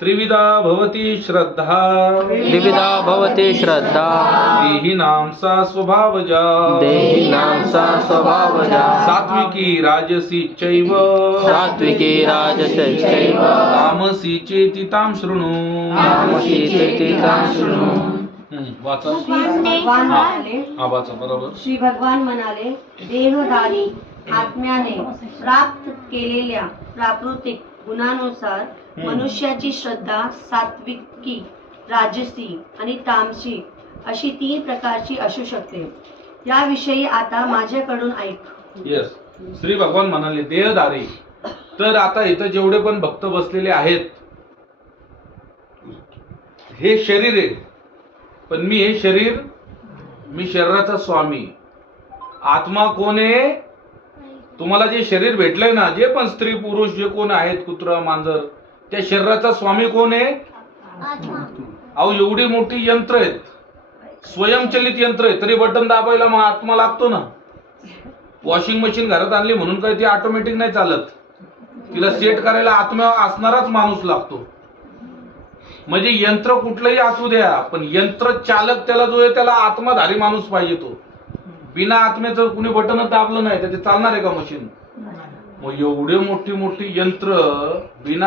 त्रिविधा भवति श्रद्धा द्विविधा भवति श्रद्धा देहिनां सा स्वभावजा देहिनां सा स्वभावजा सात्विकी राजसी चैव सात्विकी राजसश्चैव तामसी चेति तां शृणु तामसी चेति तां शृणु. वाचा भगवान म्हणाले, हा वाचा बरोबर. श्री भगवान म्हणाले, देहधारी आत्म्याने प्राप्त केलेल्या प्राकृतिक गुणानुसार मनुष्याची श्रद्धा सात्विकी, राजसी आणि तामसी अशी 3 प्रकारची असू शकते. याविषयी आता माझ्याकडून ऐक. येस, श्री भगवान म्हणाले देहधारी. तर आता इथं जेवढे पण भक्त बसलेले आहेत, हे शरीर आहे, पण मी हे शरीर, मी शरीराचा स्वामी. आत्मा कोण आहे? तुम्हाला जे शरीर भेटलंय ना, जे पण स्त्री पुरुष जे कोण आहेत, कुत्रा मांजर, त्या शरीराचा स्वामी कोण आहे? अहो एवढी मोठी यंत्र आहेत, स्वयंचलित यंत्र आहे, तरी बटन दाबायला मग आत्मा लागतो ना. वॉशिंग मशीन घरात आणली म्हणून काही ती ऑटोमॅटिक नाही चालत, तिला सेट करायला आत्मा असणाराच माणूस लागतो. म्हणजे यंत्र कुठलंही असू द्या, पण यंत्र चालक त्याला जो आहे त्याला आत्माधारी माणूस पाहिजे. तो बिना आत्म्याचं कुणी बटन दाबलं नाही तर ते चालणार आहे का मशीन? मग एवढे मोठी मोठी यंत्र बिना